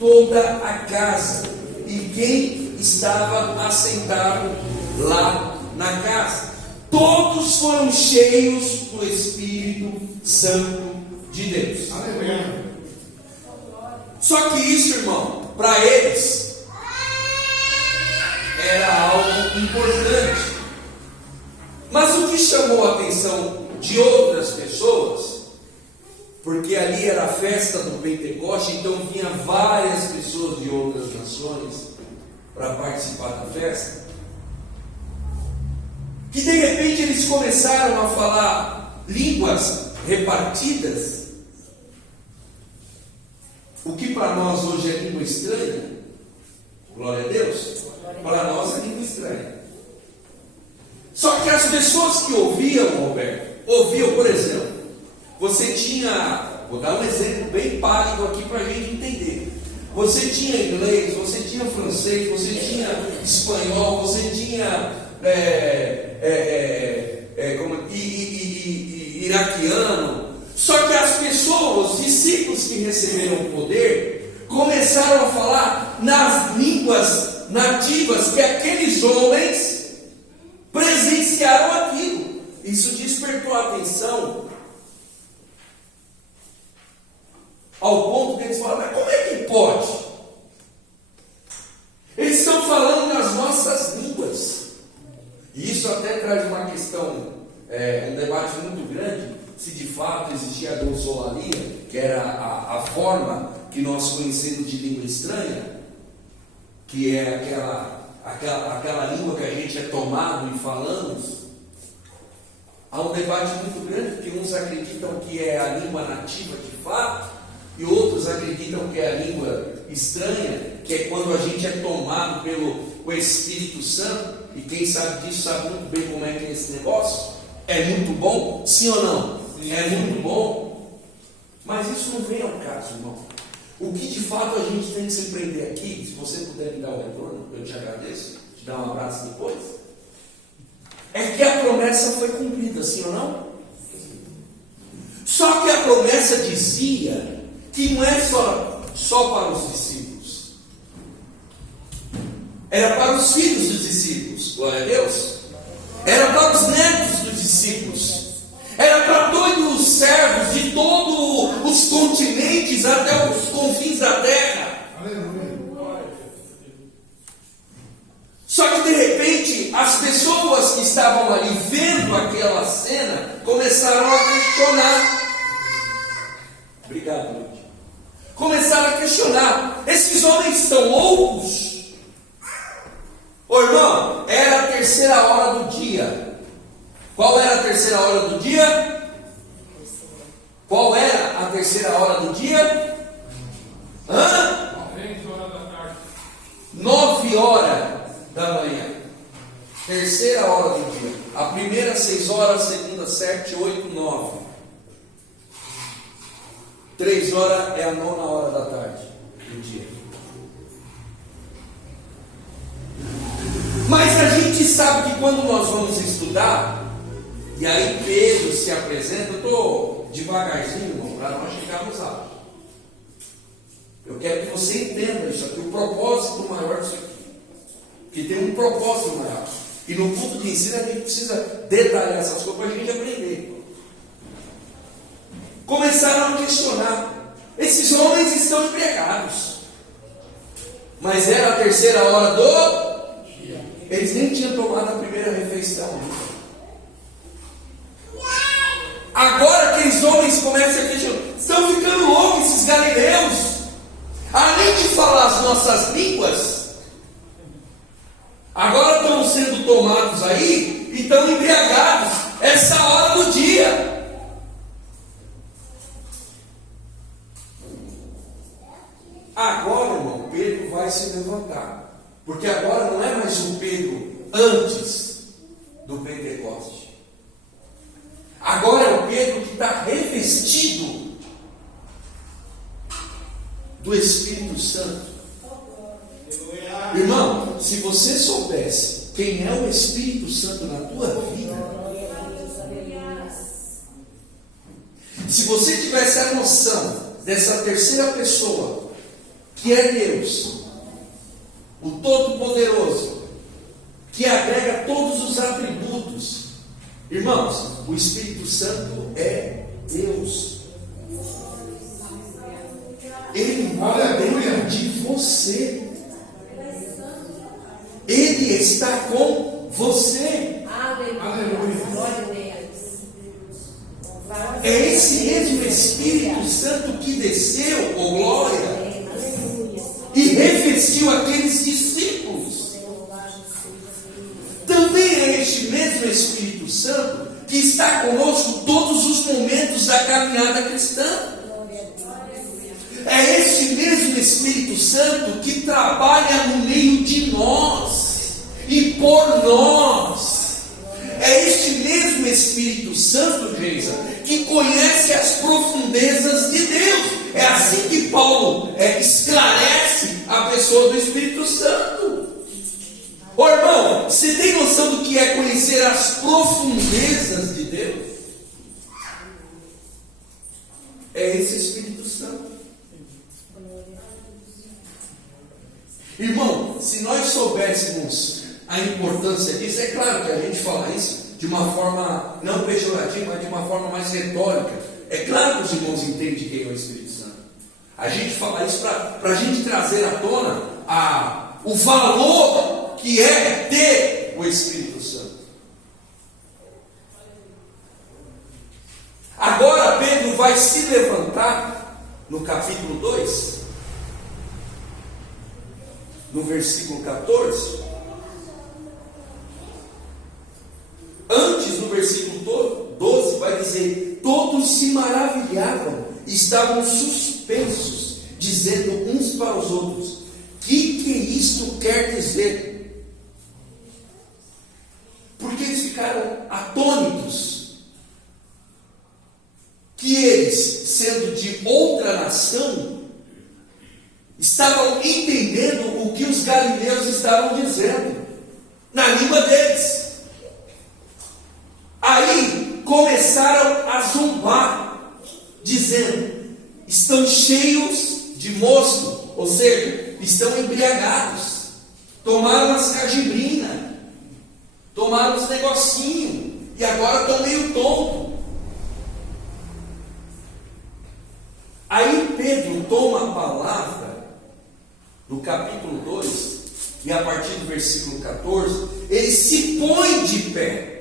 toda a casa e quem estava assentado lá na casa. Todos foram cheios do Espírito Santo de Deus. Aleluia. Só que isso, irmão, para eles era algo importante. Mas o que chamou a atenção de outras pessoas, porque ali era a festa do Pentecoste, então vinha várias pessoas de outras nações para participar da festa, que de repente eles começaram a falar línguas repartidas, o que para nós hoje é língua estranha. Glória a Deus. Para nós é língua estranha. Só que as pessoas que ouviam, Roberto, por exemplo, você tinha, vou dar um exemplo bem pálido aqui para a gente entender. Você tinha inglês, você tinha francês, você tinha espanhol, você tinha iraquiano. Só que as pessoas, os discípulos que receberam o poder, começaram a falar nas línguas nativas que aqueles homens presenciaram aquilo. Isso despertou a atenção ao ponto de eles falarem: mas como é que pode? Eles estão falando nas nossas línguas. E isso até traz uma questão, um debate muito grande, se de fato existia a glossolalia, que era a forma que nós conhecemos de língua estranha, que é aquela língua que a gente é tomado e falamos. Há um debate muito grande, porque uns acreditam que é a língua nativa de fato, e outros acreditam que é a língua estranha, que é quando a gente é tomado pelo Espírito Santo, e quem sabe disso sabe muito bem como é que é esse negócio. É muito bom, sim ou não? Sim. É muito bom, mas isso não vem ao caso, irmão. O que de fato a gente tem que se prender aqui, se você puder me dar o retorno, eu te agradeço, te dar um abraço depois, é que a promessa foi cumprida, sim ou não? Só que a promessa dizia que não é só para os discípulos, era para os filhos dos discípulos, glória a Deus, era para os netos dos discípulos, era para todos os servos de todos os continentes até os confins da terra. Aleluia. Só que de repente as pessoas que estavam ali vendo aquela cena começaram a questionar. Obrigado, Lúcio. Começaram a questionar: esses homens estão loucos? Ô irmão, era a terceira hora do dia. Qual era a terceira hora do dia? Qual era a terceira hora do dia? 9 horas da manhã. Terceira hora do dia. A primeira 6 horas, a segunda 7, 8, 9. 3 horas é a 9ª hora da tarde do dia. Mas a gente sabe que quando nós vamos estudar, e aí Pedro se apresenta, eu estou devagarzinho, irmão, para nós chegarmos lá. Eu quero que você entenda isso aqui, o propósito maior disso aqui. Que tem um propósito maior. E no culto de ensino a gente precisa detalhar essas coisas para a gente aprender. Começaram a questionar: esses homens estão embriagados. Mas era a terceira hora do dia. Eles nem tinham tomado a primeira refeição. Agora aqueles homens começam a questionar: estão ficando loucos esses galileus. Além de falar as nossas línguas, agora estão sendo tomados aí e estão embriagados. Essa hora do dia. Agora, irmão, Pedro vai se levantar. Porque agora não é mais o Pedro antes do Pentecoste. Agora é o Pedro que está revestido do Espírito Santo. Irmão, se você soubesse quem é o Espírito Santo na tua vida, se você tivesse a noção dessa terceira pessoa que é Deus, o Todo-Poderoso, que agrega todos os atributos. Irmãos, o Espírito Santo é Deus. Ele mora dentro de você. Ele está com você. Aleluia. É esse mesmo Espírito Santo que desceu, oh glória, e revestiu aqueles discípulos. Também é este mesmo Espírito Santo que está conosco todos os momentos da caminhada cristã. É esse mesmo Espírito Santo que trabalha no meio de nós e por nós. É este mesmo Espírito Santo, Geisa, que conhece as profundezas de Deus. É assim que Paulo esclarece a pessoa do Espírito Santo. Ô irmão, você tem noção do que é conhecer as profundezas de Deus? É esse Espírito Santo. Irmão, se nós soubéssemos a importância disso, é claro que a gente fala isso de uma forma não pejorativa, mas de uma forma mais retórica. É claro que os irmãos entendem quem é o Espírito Santo. A gente fala isso para a gente trazer à tona o valor que é ter o Espírito Santo. Agora Pedro vai se levantar no capítulo 2, no versículo 14. Antes, no versículo 12, vai dizer: todos se maravilhavam, estavam suspensos, dizendo uns para os outros: que isto quer dizer? Porque eles ficaram atônitos, que eles, sendo de outra nação, estavam entendendo o que os galileus estavam dizendo, na língua deles. Aí começaram a zombar, dizendo: estão cheios de mosto, ou seja, estão embriagados, tomaram as cajibrinas, tomaram os negocinhos, e agora estão meio tontos. Aí Pedro toma a palavra, no capítulo 2, e a partir do versículo 14, ele se põe de pé.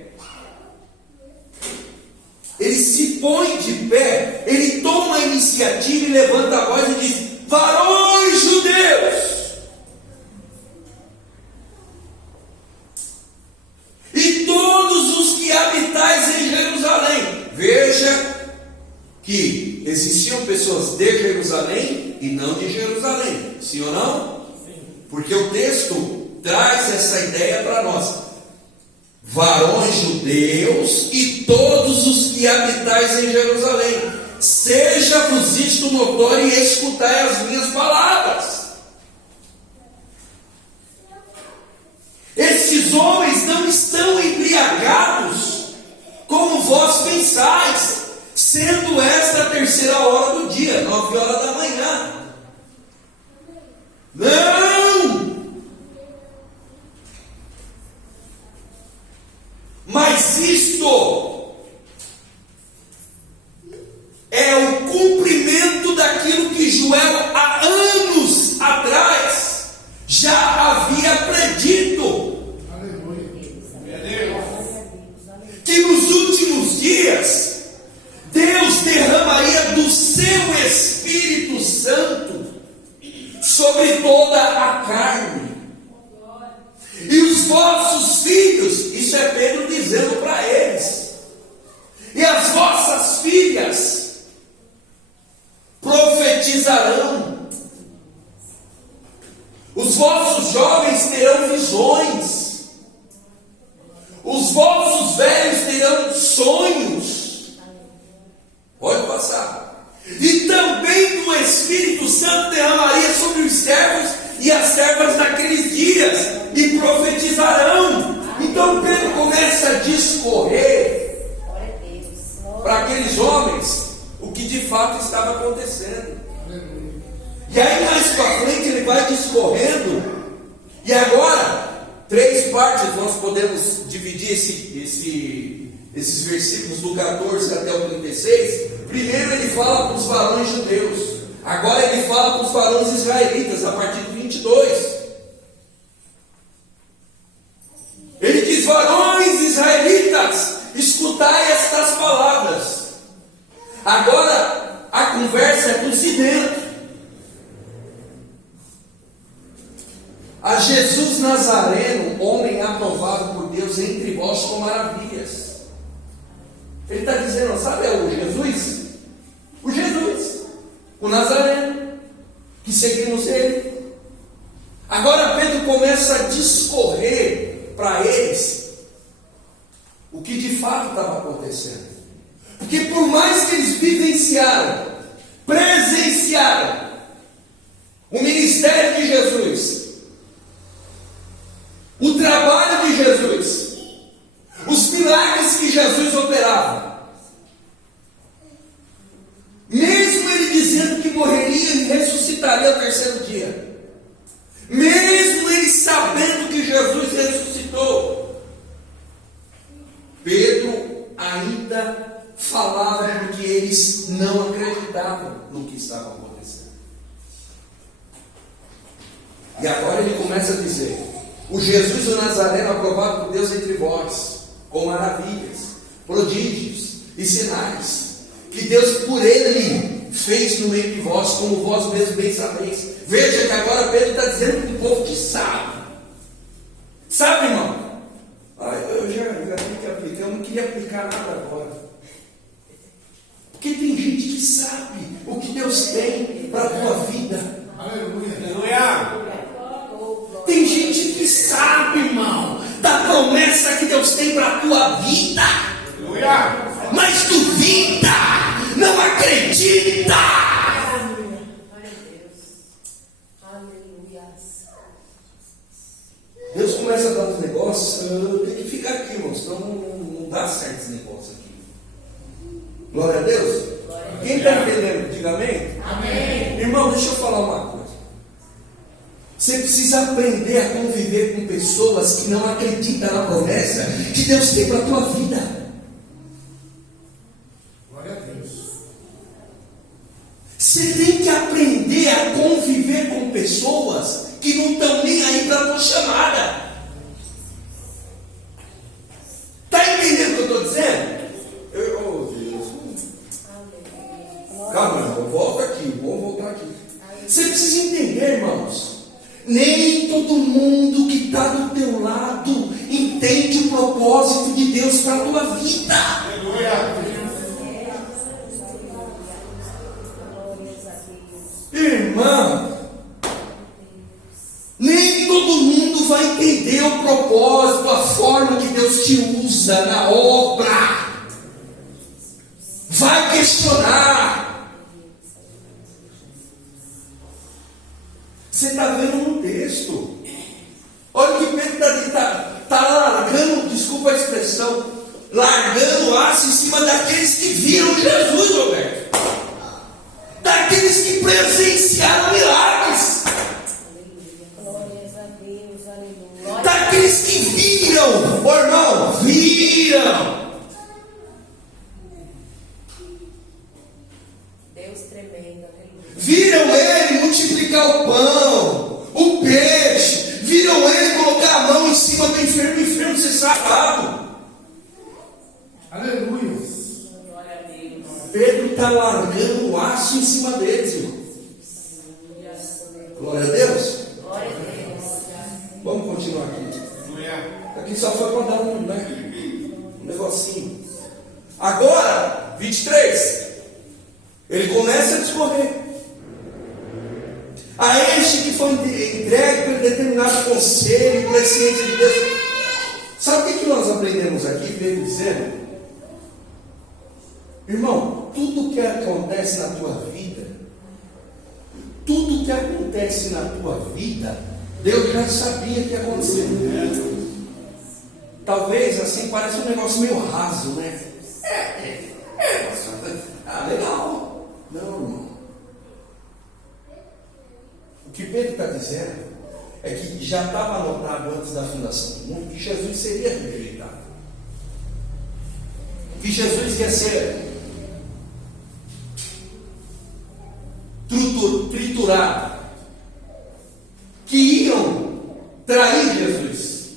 Ele se põe de pé, ele toma a iniciativa e levanta a voz e diz: varões judeus, e todos os que habitais em Jerusalém. Veja que existiam pessoas de Jerusalém e não de Jerusalém, sim ou não? Sim. Porque o texto traz essa ideia para nós. Varões judeus e todos os que habitais em Jerusalém, seja-vos isto notório e escutai as minhas palavras. Esses homens não estão embriagados, como vós pensais, sendo esta a terceira hora do dia, 9 horas da manhã. Não! Mas isto é o cumprimento daquilo que Joel há anos atrás já havia predito. Que nos últimos dias Deus derramaria do seu Espírito Santo sobre toda a carne. E os vossos filhos, isso é Pedro dizendo para eles, e as vossas filhas profetizarão, os vossos jovens terão visões, os vossos velhos terão sonhos. Pode passar. E também o Espírito Santo derramaria sobre os servos e as servas naqueles dias, e profetizarão. Então Pedro começa a discorrer para aqueles homens o que de fato estava acontecendo. E aí mais para frente podemos dividir esses versículos do 14 até o 36. Primeiro ele fala para os varões judeus, agora ele fala para os varões israelitas, a partir do 22. Ele diz: varões israelitas, escutai estas palavras. Agora a conversa é para os de dentro. A Jesus Nazareno, homem aprovado por Deus entre vós com maravilhas. Ele está dizendo, sabe, é o Jesus? O Jesus, o Nazareno, que seguimos ele. Agora Pedro começa a discorrer para eles o que de fato estava acontecendo. Porque por mais que eles presenciaram o ministério de Jesus, o trabalho de Jesus, os milagres que Jesus operava, mesmo ele dizendo que morreria e ressuscitaria ao terceiro dia, mesmo ele sabendo que Jesus ressuscitou, Pedro ainda falava porque eles não acreditavam no que estava acontecendo. E agora ele começa a dizer: o Jesus o Nazareno aprovado por Deus entre vós, com maravilhas, prodígios e sinais, que Deus por ele fez no meio de vós, como vós mesmos bem sabeis. Veja que agora Pedro está dizendo para o povo que sabe. Sabe, irmão? Eu já tenho que aplicar, eu não queria aplicar nada agora. Porque tem gente que sabe o que Deus tem para a tua vida. Aleluia! Tem gente que sabe, irmão, da promessa que Deus tem para a tua vida. Aleluia! Mas duvida, não acredita. Deus começa a dar uns negócios, eu tenho que ficar aqui, irmão, senão não dá certo esse negócio aqui. Glória a Deus. Quem está entendendo, diga amém. Amém. Irmão, deixa eu falar uma coisa. Você precisa aprender a conviver com pessoas que não acreditam na promessa que Deus tem para a tua vida. Glória a Deus. Você tem que aprender a conviver com pessoas que não estão nem aí para a tua chamada. Está entendendo o que eu estou dizendo? Oh Deus. Calma, irmão, volta aqui, vamos voltar aqui. Você precisa entender, irmãos. Nem todo mundo que está do teu lado entende o propósito de Deus para a tua vida. Irmão, nem todo mundo vai entender o propósito, a forma que Deus te usa na obra. Vai questionar. Você está vendo no texto. Olha o que Pedro está largando, desculpa a expressão, largando o aço em cima daqueles que viram Jesus, Roberto. Daqueles que presenciaram milagres. Daqueles que viram, oh irmão, viram. Deus tremendo. Viram ele multiplicar o pão, o peixe. Viram ele colocar a mão em cima do enfermo, o enfermo ser sarado. Aleluia. Pedro está largando o aço em cima deles, irmão. Glória a Deus. Glória a Deus. Vamos continuar aqui. Aqui só foi para dar um negocinho. Agora, 23. Ele começa a discorrer. A este que foi entregue pelo determinado conselho e presciência de Deus. Sabe o que nós aprendemos aqui? Pedro dizendo: irmão, tudo que acontece na tua vida, tudo que acontece na tua vida, Deus já sabia que ia acontecer. Talvez assim pareça um negócio meio raso, né? Legal. Não, irmão. O que Pedro está dizendo é que já estava anotado antes da fundação do mundo que Jesus seria rejeitado, que Jesus ia ser triturado, que iam trair Jesus.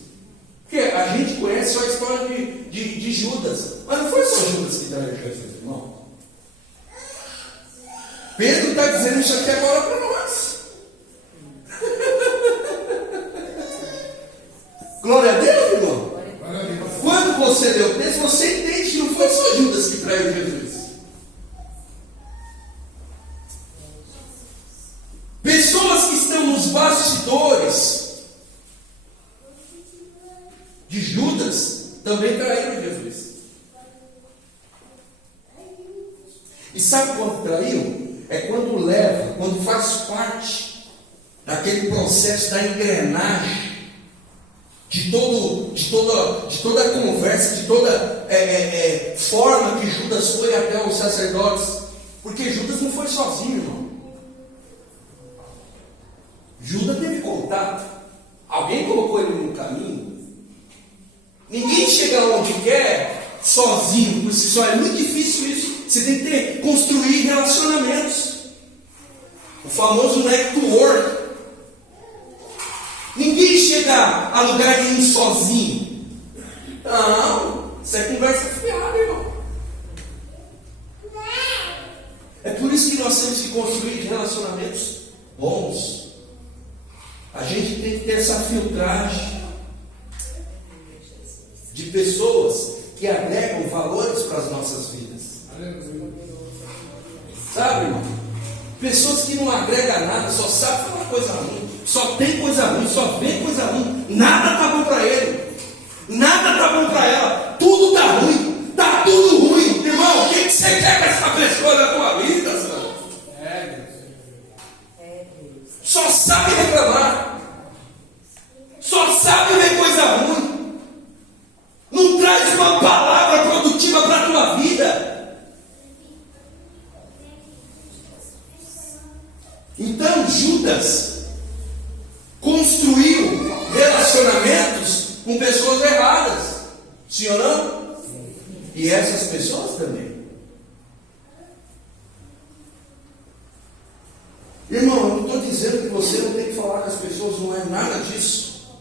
Porque a gente conhece só a história de Judas, mas não foi só Judas que traiu Jesus, irmão. Pedro está dizendo isso aqui agora para nós. Glória a Deus, irmão. Quando você lê o texto, você entende que não foi só Judas que traiu Jesus. Pessoas que estão nos bastidores de Judas também traíram Jesus. E sabe quando traíram? É quando leva, quando faz parte daquele processo da engrenagem, de toda a conversa, de toda forma que Judas foi até os sacerdotes. Porque Judas não foi sozinho, irmão. Judas teve contato. Alguém colocou ele no caminho. Ninguém chega onde quer sozinho, por si só. É muito difícil isso. Você tem que construir relacionamentos. O famoso network. Ninguém chega a lugar nenhum sozinho. Não, isso é conversa fiada, irmão. É por isso que nós temos que construir relacionamentos bons. A gente tem que ter essa filtragem de pessoas que agregam valores para as nossas vidas. Sabe, irmão? Pessoas que não agregam nada, só sabem falar coisa ruim, só tem coisa ruim, só vê coisa ruim. Nada tá bom para ele, nada tá bom para ela, tudo tá ruim, tá tudo ruim. Irmão, o que você quer com essa pessoa na tua vida, senhor? Só sabe reclamar, só sabe ver coisa ruim, não traz uma palavra produtiva para a tua vida. Então Judas construiu relacionamentos com pessoas erradas, sim ou não? Sim. E essas pessoas também. Irmão, eu não estou dizendo que você não tem que falar com as pessoas, não é nada disso.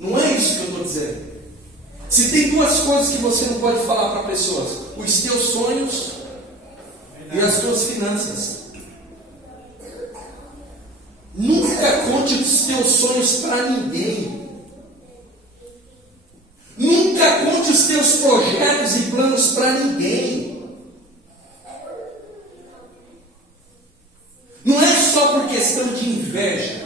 Não é isso que eu estou dizendo. Se tem duas coisas que você não pode falar para pessoas: os teus sonhos e as tuas finanças. Nunca conte os teus sonhos para ninguém. Nunca conte os teus projetos e planos para ninguém. Não é só por questão de inveja.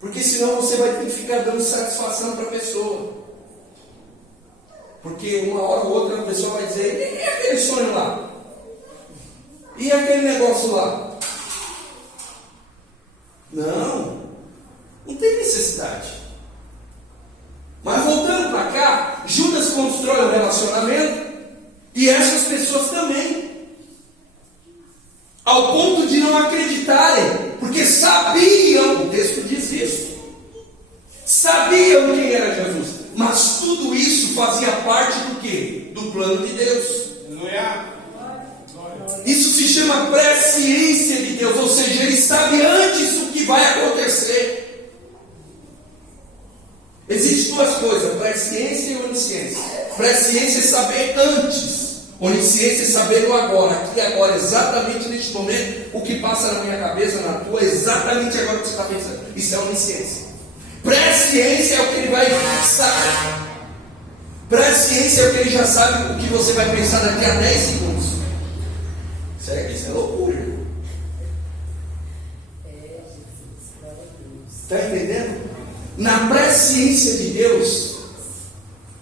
Porque senão você vai ter que ficar dando satisfação para a pessoa. Porque uma hora ou outra a pessoa vai dizer: e aquele sonho lá? E aquele negócio lá? Não tem necessidade. Mas voltando para cá, Judas constrói um relacionamento e essas pessoas também, ao ponto de não acreditarem, porque sabiam, o texto diz isso, sabiam quem era Jesus, mas tudo isso fazia parte do quê? Do plano de Deus. Isso se chama presciência de Deus, ou seja, Ele sabe antes o que vai acontecer. Existem duas coisas: presciência e onisciência. Presciência é saber antes, onisciência é saber o agora, aqui e agora, exatamente neste momento, o que passa na minha cabeça, na tua, exatamente agora que você está pensando. Isso é onisciência. Presciência é o que Ele vai saber. Presciência é o que Ele já sabe o que você vai pensar daqui a 10 segundos. Isso é loucura. Está entendendo? Na presciência de Deus,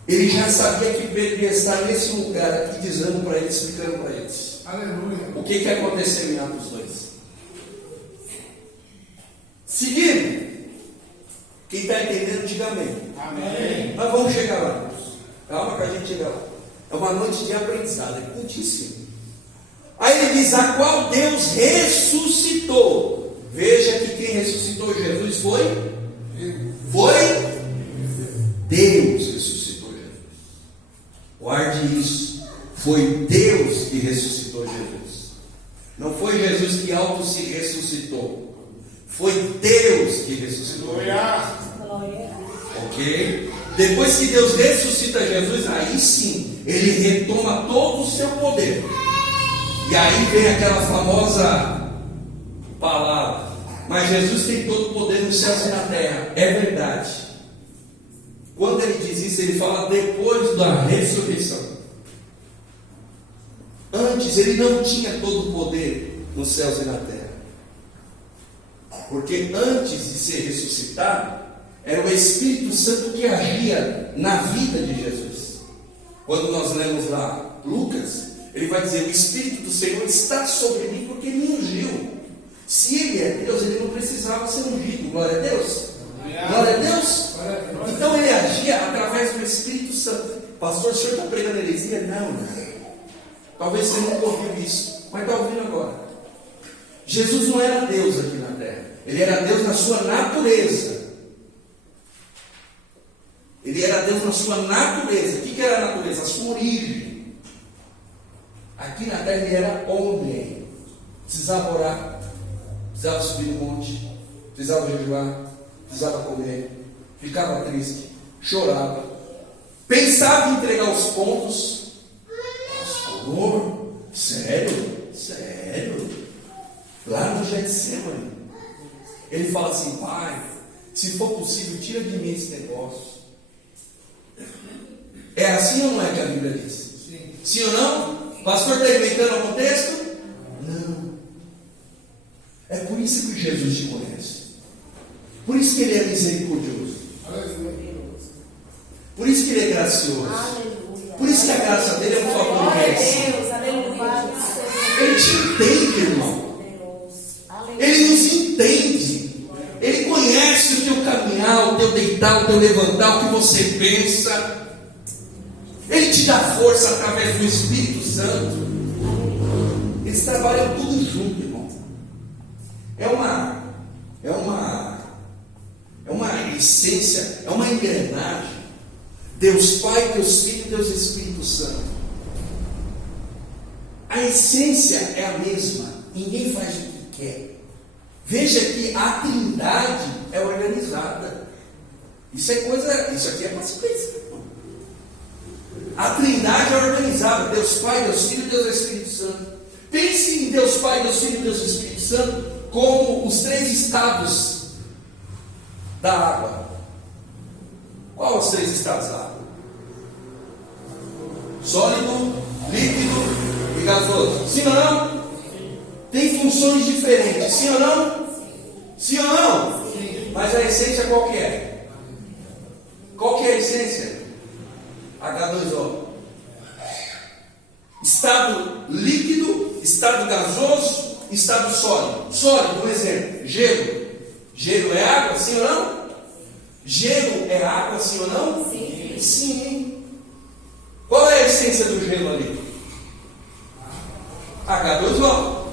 Ele já sabia que Pedro ia estar nesse lugar aqui, dizendo para eles, explicando para eles. Aleluia. O que aconteceu em Atos 2. Seguindo. Quem está entendendo, diga amém. Amém. Nós vamos chegar lá, irmãos. Calma que a gente chega lá. É uma noite de aprendizado, é curtíssimo. Aí ele diz: a qual Deus ressuscitou. foi Deus que ressuscitou Jesus. Guarde isso. Foi Deus que ressuscitou Jesus. Não foi Jesus que auto se ressuscitou. Foi Deus que ressuscitou Jesus. Ok? Depois que Deus ressuscita Jesus, aí sim, Ele retoma todo o seu poder. E aí vem aquela famosa palavra: mas Jesus tem todo o poder nos céus e na terra. É verdade. Quando Ele diz isso, Ele fala depois da ressurreição. Antes Ele não tinha todo o poder nos céus e na terra. Porque antes de ser ressuscitado, era o Espírito Santo que agia na vida de Jesus. Quando nós lemos lá Lucas, ele vai dizer: o Espírito do Senhor está sobre mim porque Ele me ungiu. Se Ele é Deus, Ele não precisava ser ungido. Glória a Deus. Glória a Deus. Então Ele agia através do Espírito Santo. Pastor, o senhor está pregando heresia? Não. Talvez você nunca ouviu isso, mas está ouvindo agora. Jesus não era Deus aqui na terra. Ele era Deus na sua natureza. Ele era Deus na sua natureza. O que era a natureza? A sua origem. Aqui na terra Ele era homem. Precisava orar, precisava subir no monte, precisava jejuar, precisava comer, ficava triste, chorava, pensava em entregar os pontos. Pastor, sério? Lá no Getsemane, Ele fala assim: Pai, se for possível, tira de mim esse negócio. É assim ou não é que a Bíblia diz? Sim ou não? O pastor está inventando algum texto? Não. É por isso que Jesus te conhece. Por isso que Ele é misericordioso. Por isso que Ele é gracioso. Por isso que a graça dele é um favor merecido. Ele te entende, irmão. Ele nos entende. Ele conhece o teu caminhar, o teu deitar, o teu levantar, o que você pensa. Ele te dá força através do Espírito Santo. Eles trabalham tudo junto, irmão. É uma essência, é uma engrenagem. Deus Pai, Deus Filho, Deus Espírito Santo. A essência é a mesma. Ninguém faz o que quer. Veja que a Trindade é organizada. Isso aqui é para se pensar. A Trindade é organizada. Deus Pai, Deus Filho, Deus Espírito Santo. Pense em Deus Pai, Deus Filho, Deus Espírito Santo como os 3 estados da água. Qual os 3 estados da água? Sólido, líquido e gasoso. Sim ou não? Tem funções diferentes. Sim ou não? Sim ou não? Sim. Mas a essência qual que é? Qual que é a essência? H2O. Estado líquido, estado gasoso, estado sólido. Sólido, um exemplo: gelo. Gelo é água, sim ou não? Gelo é água, sim ou não? Sim. Sim. Qual é a essência do gelo ali? H2O.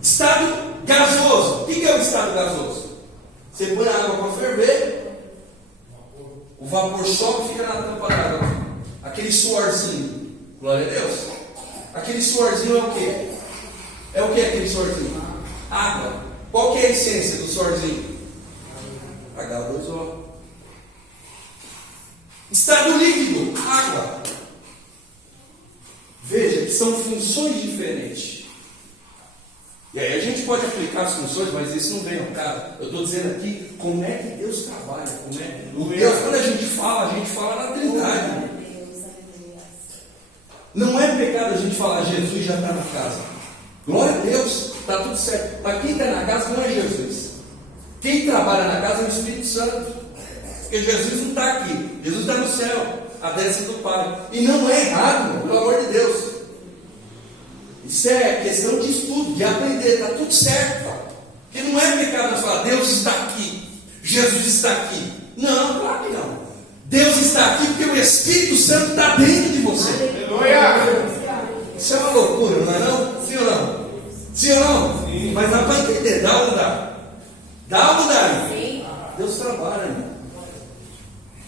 Estado gasoso. O que é o estado gasoso? Você põe a água para ferver, o vapor sobe e fica na tampa da água. Aquele suorzinho. Glória a Deus. Aquele suorzinho é o quê? É o que aquele suorzinho? Água. Qual que é a essência do suorzinho? H2O. Estado líquido, água. Veja que são funções diferentes. E aí a gente pode aplicar as funções, mas isso não vem ao caso. Eu estou dizendo aqui como é que Deus trabalha. Quando a gente fala na Trindade. Não é pecado a gente falar: Jesus já está na casa. Glória a Deus, está tudo certo. Mas quem está na casa não é Jesus. Quem trabalha na casa é o Espírito Santo. Porque Jesus não está aqui. Jesus está no céu, à destra do Pai. E não é errado, pelo amor de Deus. Isso é questão de estudo, de aprender. Está tudo certo. Porque não é pecado nós falar: Deus está aqui, Jesus está aqui. Não, claro que não. Deus está aqui porque o Espírito Santo está dentro de você. Isso é uma loucura, não é não? Sim ou não? Sim ou não? Sim. Mas dá para entender, dá ou não dá? Dá ou não dá? Deus trabalha, irmão.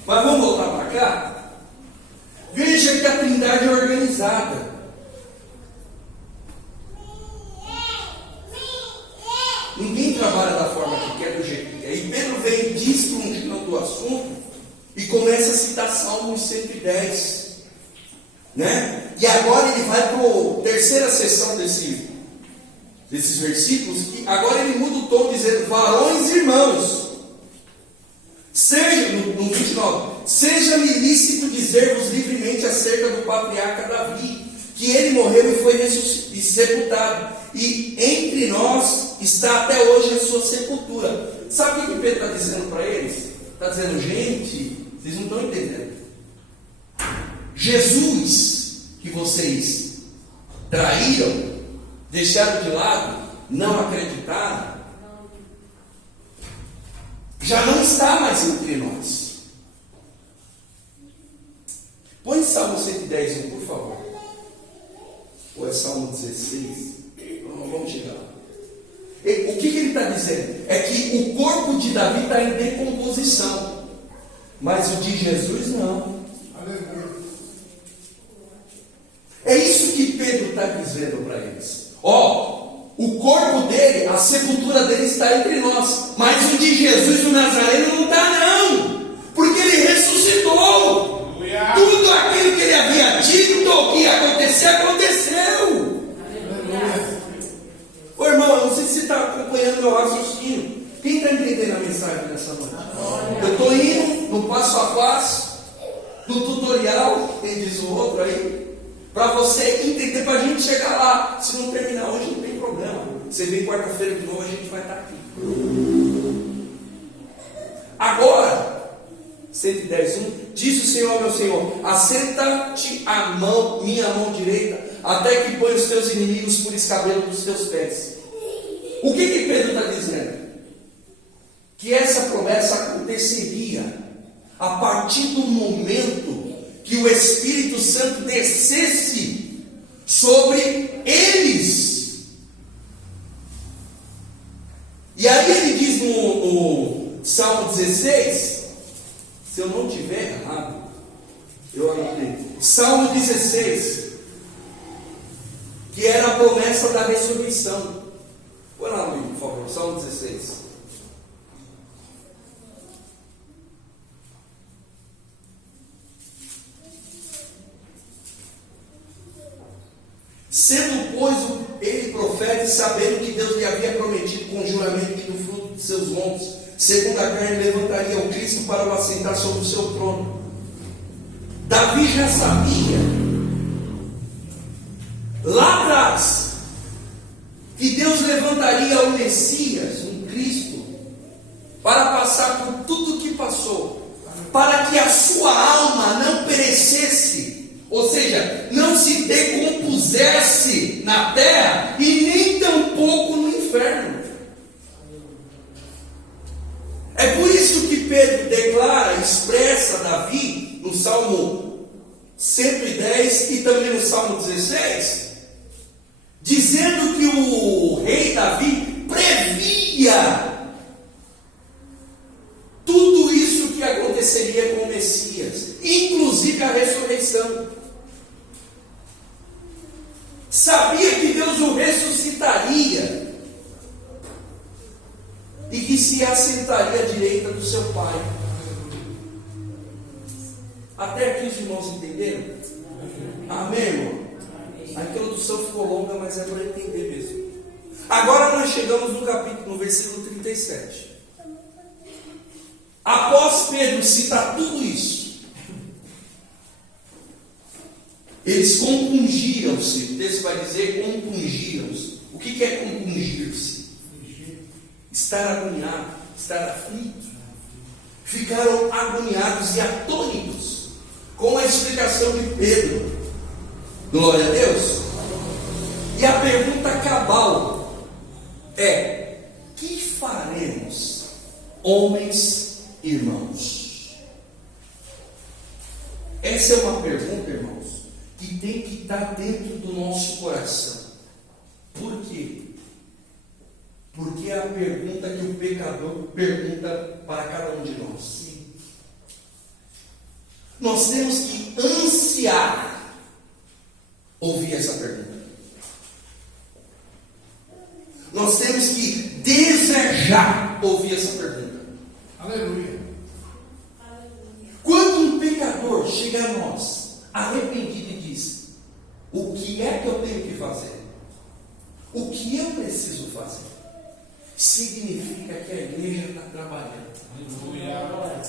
Mas vamos voltar para cá? Veja que a Trindade é organizada. Ninguém trabalha da forma que quer, do jeito que quer. E Pedro vem destrinchando do assunto e começa a citar Salmos 110. Né? E agora ele vai para a terceira seção desses versículos. E agora ele muda o tom, dizendo: varões e irmãos, seja, no 29, seja-me lícito dizer-vos livremente acerca do patriarca Davi, que ele morreu e foi sepultado, e entre nós está até hoje a sua sepultura. Sabe o que Pedro está dizendo para eles? Está dizendo: gente, vocês não estão entendendo. Jesus, que vocês traíram, deixaram de lado, não acreditaram, já não está mais entre nós. Põe Salmo 110, por favor. Ou é Salmo 16? Não, vamos chegar lá. O que ele está dizendo? É que o corpo de Davi está em decomposição, mas o de Jesus não. É isso que Pedro está dizendo para eles. O corpo dele, a sepultura dele está entre nós, mas o de Jesus, o Nazareno, não está não, porque ele ressuscitou. Aleluia. Tudo aquilo que ele havia dito que ia acontecer, aconteceu. Ô irmão, eu não sei se você está acompanhando meu raciocínio. Quem está entendendo a mensagem dessa noite? Eu estou indo no passo a passo do tutorial, quem diz o outro aí, para você entender, para a gente chegar lá. Se não terminar hoje, não tem problema. Você vem quarta-feira de novo, a gente vai estar aqui. Agora, 110:1, diz o Senhor, meu Senhor: assenta-te minha mão direita, até que põe os teus inimigos por escabelo dos teus pés. O que Pedro está dizendo? Que essa promessa aconteceria a partir do momento que o Espírito Santo descesse sobre eles. E aí ele diz no Salmo 16, se eu não tiver errado, eu anotei, Salmo 16, que era a promessa da ressurreição. Põe lá, por favor, Salmo 16. Sendo, pois, ele profeta, sabendo que Deus lhe havia prometido com juramento que do fruto de seus lombos, segundo a carne, levantaria o Cristo para o assentar sobre o seu trono. Davi já sabia, lá atrás, que Deus levantaria o Messias, um Cristo, para passar por tudo o que passou, para que a sua alma não perecesse, ou seja, não se decompusesse na terra e nem tampouco no inferno. É por isso que Pedro declara, expressa Davi no Salmo 110 e também no Salmo 16, dizendo que o rei Davi previa tudo isso que aconteceria com o Messias, inclusive a ressurreição. Sabia que Deus o ressuscitaria e que se assentaria à direita do seu Pai. Até aqui os irmãos entenderam? Amém, irmão? A introdução ficou longa, mas é para entender mesmo. Agora nós chegamos no versículo 37. Após Pedro citar tudo isso, eles compungiram-se. O texto vai dizer compungiram-se. O que é compungir-se? Estar agoniado, estar aflito. Ficaram agoniados e atônitos com a explicação de Pedro. Glória a Deus. E a pergunta cabal é: que faremos, homens e irmãos? Essa é uma pergunta, irmãos, que tem que estar dentro do nosso coração. Por quê? Porque Porque é a pergunta que o pecador pergunta para cada um de nós. Nós temos que ansiar ouvir essa pergunta. Nós temos que desejar ouvir essa pergunta. Aleluia. Quando um pecador chega a nós, arrependido, e diz: o que é que eu tenho que fazer? O que eu preciso fazer? Significa que a igreja está trabalhando. Aleluia.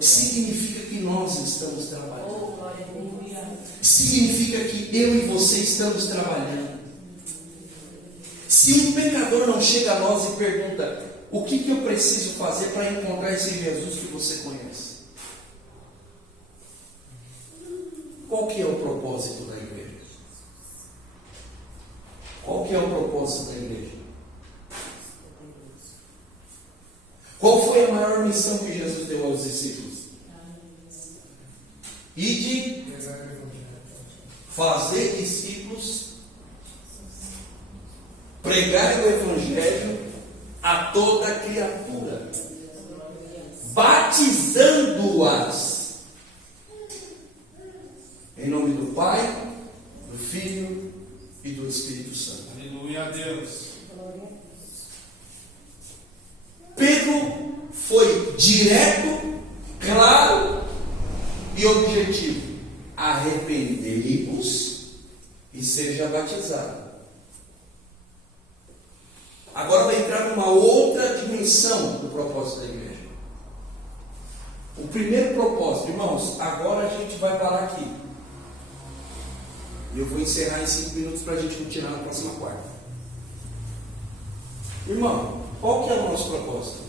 Significa que nós estamos trabalhando. Oh, glória a Deus. Significa que eu e você estamos trabalhando. Se um pecador não chega a nós e pergunta: o que eu preciso fazer para encontrar esse Jesus que você conhece? Qual que é o propósito da igreja? Qual que é o propósito da igreja? Qual foi a maior missão que Jesus deu aos discípulos? Ide, fazer discípulos, pregar o Evangelho a toda criatura, batizando-as em nome do Pai, do Filho e do Espírito Santo. Aleluia a Deus. Pedro foi direto, claro e objetivo: arrependei-vos e seja batizado. Agora vai entrar numa outra dimensão do propósito da igreja. O primeiro propósito, irmãos, agora a gente vai parar aqui. E eu vou encerrar em 5 minutos para a gente continuar na próxima quarta. Irmão, qual que é o nosso propósito?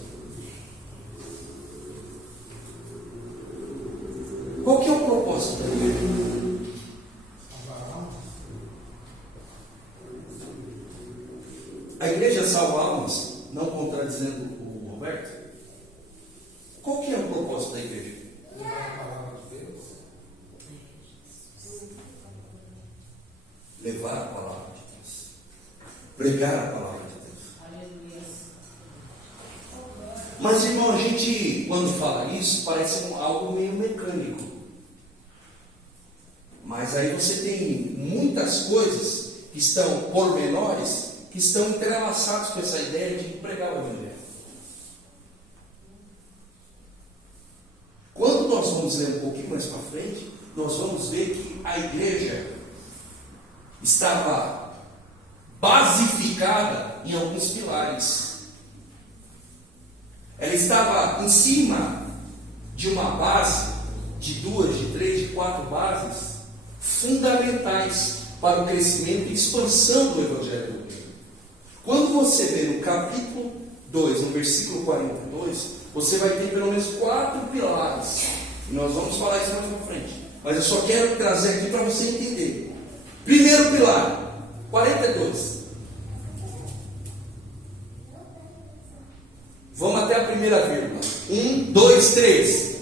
Qual que é o propósito da igreja? A igreja salva almas, não contradizendo o Roberto. Qual que é o propósito da igreja? Levar a palavra de Deus. Levar a palavra de Deus. Pregar a palavra de Deus. Mas, irmão, a gente, quando fala isso, parece algo meio mecânico. Mas aí você tem muitas coisas que estão pormenores, que estão entrelaçados com essa ideia de pregar o Evangelho. Quando nós vamos ler um pouquinho mais para frente, nós vamos ver que a igreja estava basificada em alguns pilares. Ela estava em cima de uma base, de 2, de 3, de 4 bases fundamentais para o crescimento e expansão do Evangelho do Reino. Quando você vê no capítulo 2, no versículo 42, você vai ter pelo menos 4 pilares. E nós vamos falar isso mais pra frente. Mas eu só quero trazer aqui para você entender. Primeiro pilar, 42. Vamos até a primeira vírgula. 1, 2, 3.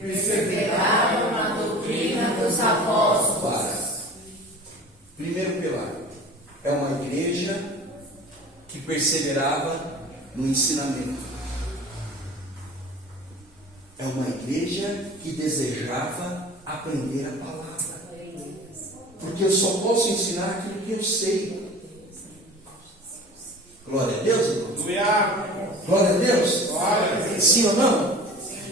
Perseveraram na doutrina dos apóstolos. Para. Primeiro pilar. É uma igreja que perseverava no ensinamento. É uma igreja que desejava aprender a palavra. Porque eu só posso ensinar aquilo que eu sei. Glória a Deus, irmão. Aleluia. Glória a Deus. Glória. Sim ou não?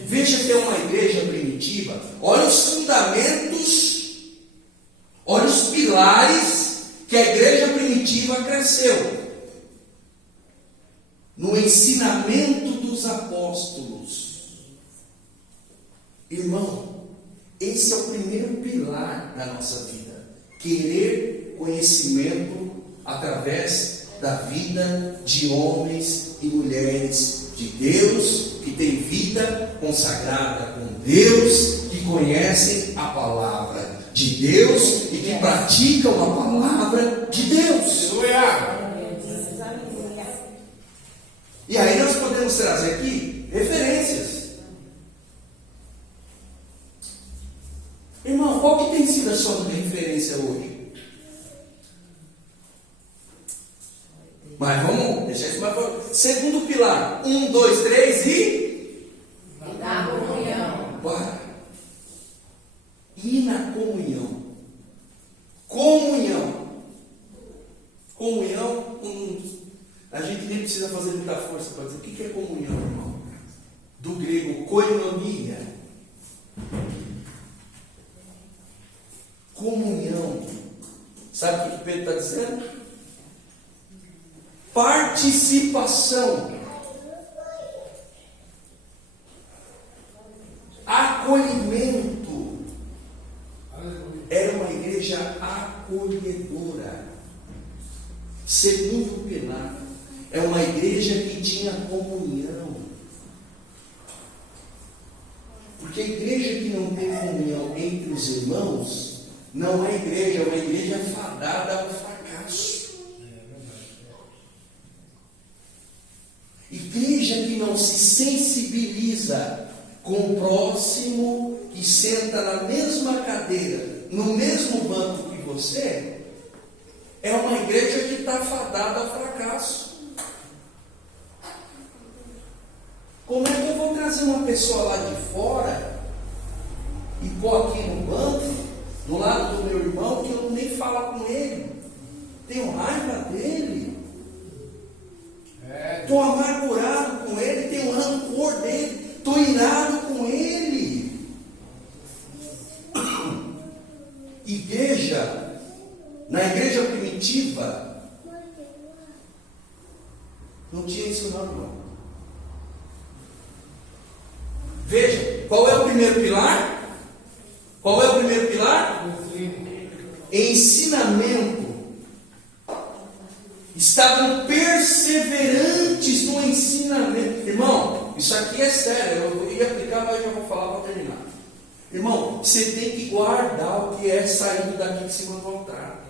Veja que é uma igreja primitiva. Olha os fundamentos, olha os pilares que a igreja primitiva cresceu. No ensinamento dos apóstolos. Irmão, esse é o primeiro pilar da nossa vida. Querer conhecimento através da vida de homens e mulheres de Deus, que têm vida consagrada com Deus, que conhecem a palavra de Deus e que praticam a palavra de Deus. Aleluia. E aí nós podemos trazer aqui referências. Irmão, qual que tem sido a sua referência hoje? Mas vamos, deixar isso mais claro. Segundo pilar, 1, 2, 3 e Na comunhão. bora. E na comunhão. Comunhão. Comunhão, a gente nem precisa fazer muita força para dizer o que é comunhão, irmão. Do grego, koinonia. Comunhão. Sabe o que Pedro está dizendo? Participação. Acolhimento. Era uma igreja acolhedora. Segundo pilar, é uma igreja que tinha comunhão. Porque a igreja que não tem comunhão entre os irmãos não é igreja, é uma igreja fadada ao fracasso. Igreja que não se sensibiliza com o próximo, que senta na mesma cadeira, no mesmo banco que você, é uma igreja que está fadada ao fracasso. Como é que eu vou trazer uma pessoa lá de fora e pôr aqui no banco, do lado do meu irmão, que eu não nem falo com ele? Tenho raiva dele. Estou amargurado com ele, tenho rancor dele, estou irado com ele. Igreja, na igreja primitiva, não tinha isso não, irmão. Veja, qual é o primeiro pilar? Qual é o primeiro pilar? Ensinamento. Estavam perseverantes no ensinamento. Irmão, isso aqui é sério. Eu ia aplicar, mas eu já vou falar para terminar. Irmão, você tem que guardar o que é saindo daqui de cima do altar.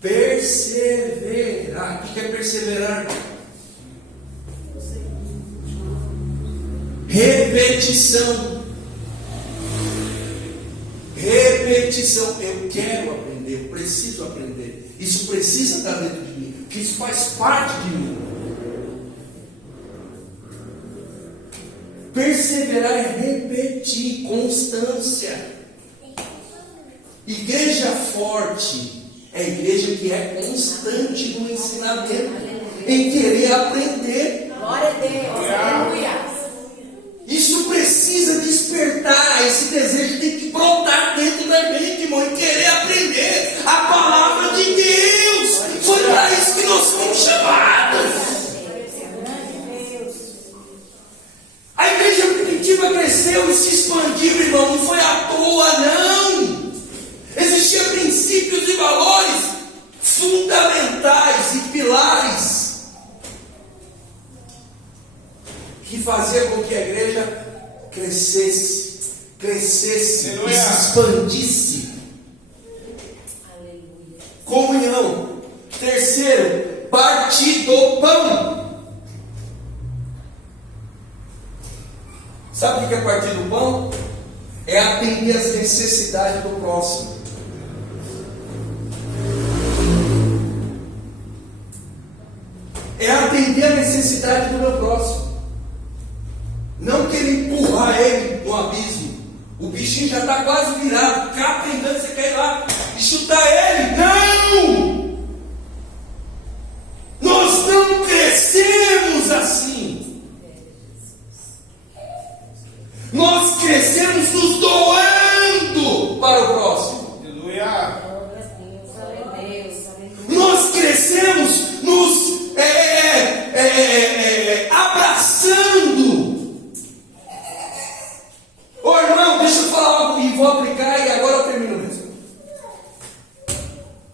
Perseverar. O que é perseverar? Repetição. Repetição. Eu quero aprender, eu preciso aprender. Isso precisa estar dentro de mim, porque isso faz parte de mim. Perseverar é repetir, constância. Igreja forte é a igreja que é constante no ensinamento, em querer aprender. Glória a Deus. Aleluia. Isso precisa despertar, esse desejo tem que brotar dentro da gente, irmão, e querer aprender a palavra de Deus. Foi para isso que nós fomos chamados. A igreja primitiva cresceu e se expandiu, irmão, não foi à toa, não. Existiam princípios e valores fundamentais e pilares que fazia com que a igreja crescesse e se expandisse. Aleluia. Comunhão. Terceiro, partir do pão. Sabe o que é partir do pão? É atender as necessidades do próximo. É atender a necessidade do meu próximo. Não querer empurrar ele no abismo. O bichinho já está quase virado. Capa engano, você quer ir lá e chutar ele. Não! Nós não crescemos assim. Nós crescemos nos doando para o próximo. Glória a Deus. Aleluia. Nós crescemos nos abraçando. Ô irmão, deixa eu falar algo e vou aplicar e agora eu termino mesmo.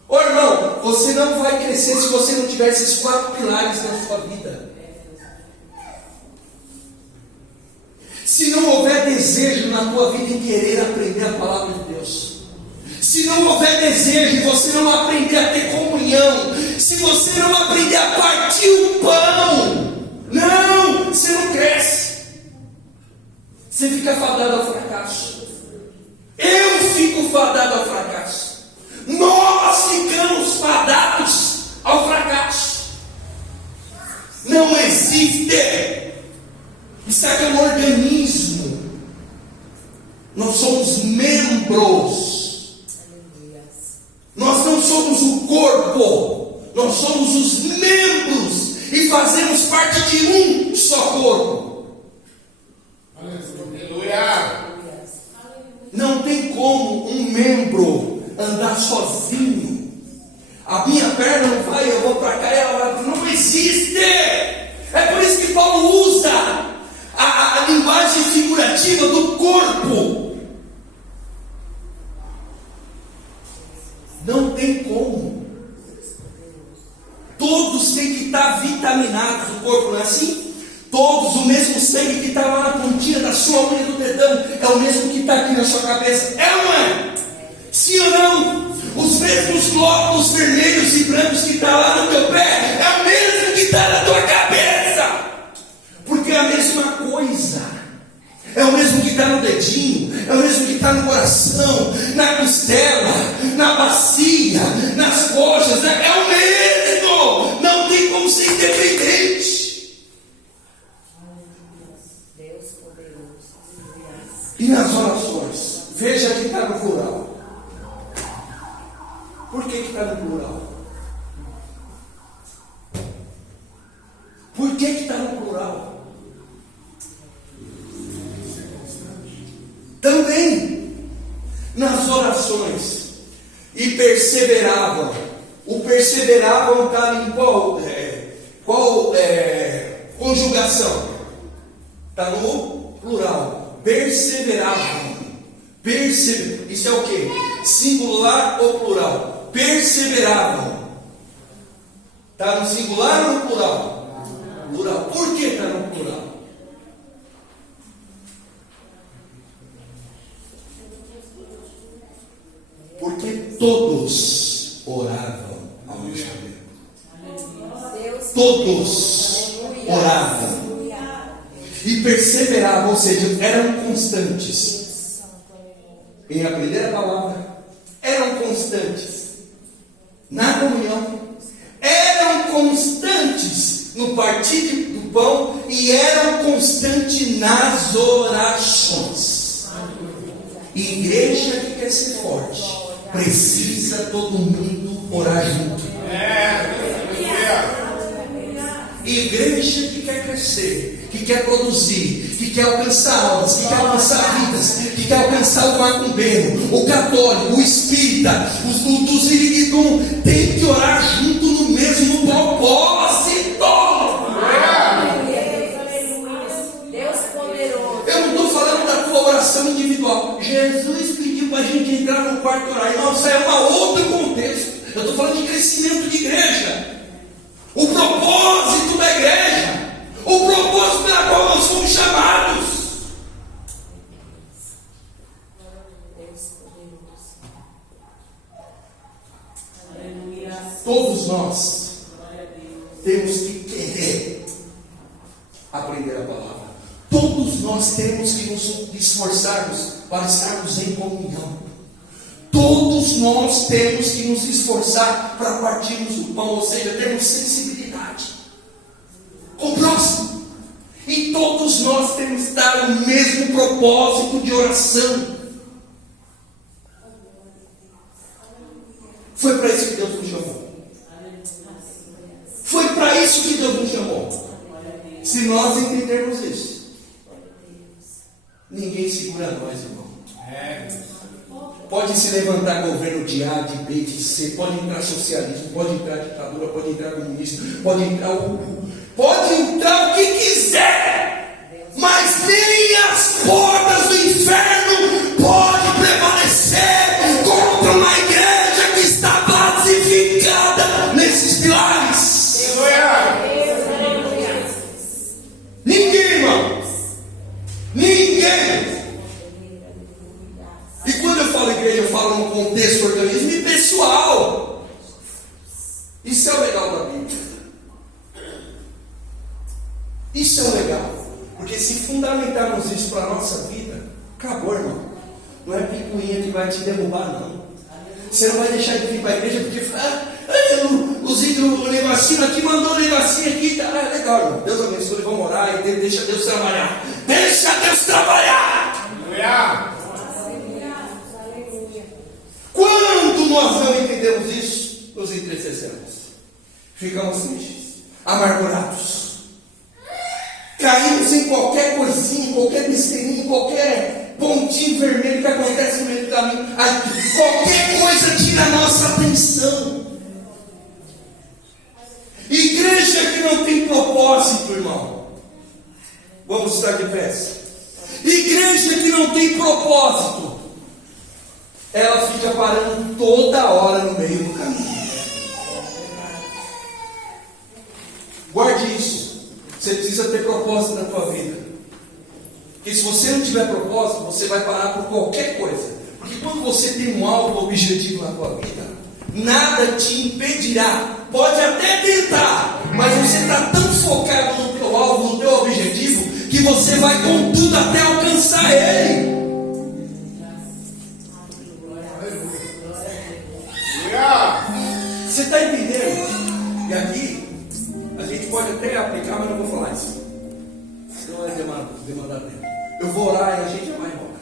Ô irmão, você não vai crescer se você não tiver esses 4 pilares na sua vida. Se não houver desejo na tua vida em querer aprender a palavra de Deus, se não houver desejo e você não aprender a ter comunhão, se você não aprender a partir o pão, não, você não cresce. Você fica fadado ao fracasso. Eu fico fadado ao fracasso. Nós ficamos fadados ao fracasso. Não existe. Isso aqui é um organismo. Nós somos membros. Nós não somos o corpo. Nós somos os membros. E fazemos parte de um só corpo. Aleluia. Não tem como um membro andar sozinho. A minha perna não vai, eu vou para cá, ela vai. Não existe. É por isso que Paulo usa a linguagem figurativa do corpo. Não tem como. Todos têm que estar vitaminados. O corpo não é assim? Todos, o mesmo sangue que está lá na pontinha da sua unha do dedão é o mesmo que está aqui na sua cabeça. É ou não é? Sim ou não? Os mesmos glóbulos vermelhos e brancos que está lá no teu pé é o mesmo que está na tua cabeça. Porque é a mesma coisa. É o mesmo que está no dedinho, é o mesmo que está no coração, na costela, na bacia, nas coxas. É o mesmo. Não tem como ser independente. E nas orações, veja que está no plural. Por que está no plural? Por que está no plural? Também nas orações. E perseveravam. O perseveravam está em qual conjugação? Está no plural. Perseveravam. Isso é o quê? Singular ou plural? Perseveravam. Está no singular ou no plural? Plural. Por que está no plural? Porque todos oravam ao mesmo tempo. Todos oravam. E perseveravam, ou seja, eram constantes em aprender a palavra, eram constantes na comunhão, eram constantes no partir do pão e eram constantes nas orações. Igreja que quer ser forte precisa todo mundo orar junto. Igreja que quer crescer, que quer produzir, que quer alcançar almas, que quer alcançar vidas, que quer alcançar o macumbeiro, o católico, o espírita, os iriguidum, tem que orar junto no mesmo propósito. Deus poderoso. Eu não estou falando da tua oração individual. Jesus pediu para a gente entrar no quarto e orar. Nossa, é um outro contexto. Eu estou falando de crescimento de igreja. O propósito da igreja, o propósito pela qual nós fomos chamados. Todos nós temos que querer aprender a palavra. Todos nós temos que nos esforçarmos para estarmos em comunhão. Todos nós temos que nos esforçar para partirmos o pão, ou seja, termos sensibilidade com o próximo. E todos nós temos que dar o mesmo propósito de oração. Foi para isso que Deus nos chamou. Foi para isso que Deus nos chamou. Se nós entendermos isso, ninguém segura nós, irmão. Pode se levantar governo de A, de B, de C, pode entrar socialismo, pode entrar ditadura, pode entrar comunismo, pode entrar o que quiser, mas nem as portas do inferno podem prevalecer contra uma igreja que está pacificada nesses pilares. Ninguém, irmão. Ninguém. E quando eu falo igreja, eu falo no contexto organismo e pessoal. Isso é o legal da Bíblia. Isso é o legal. Porque se fundamentarmos isso para a nossa vida, acabou, irmão. Não é picuinha que vai te derrubar, não. Você não vai deixar de vir para a igreja porque o negocinho aqui, mandou o negocinho aqui, tá legal, irmão. Deus abençoe, vamos orar e deixa Deus trabalhar. Deixa Deus trabalhar. Aleluia. Quando nós não entendemos isso, nos entristecemos. Ficamos tristes, amargurados. Caímos em qualquer coisinha, qualquer besteirinha, qualquer pontinho vermelho que acontece no meio do caminho. Qualquer coisa tira a nossa atenção. Igreja que não tem propósito, irmão. Vamos estar de pé. Igreja que não tem propósito, ela fica parando toda hora no meio do caminho. Guarde isso. Você precisa ter propósito na tua vida. Porque se você não tiver propósito, você vai parar por qualquer coisa. Porque quando você tem um alvo objetivo na tua vida, nada te impedirá. Pode até tentar, mas você está tão focado no teu alvo, no teu objetivo, que você vai com tudo até alcançar ele. Você está entendendo? E aqui a gente pode até aplicar, mas não vou falar isso. Senão vai demandar tempo. Eu vou orar e a gente já vai embora.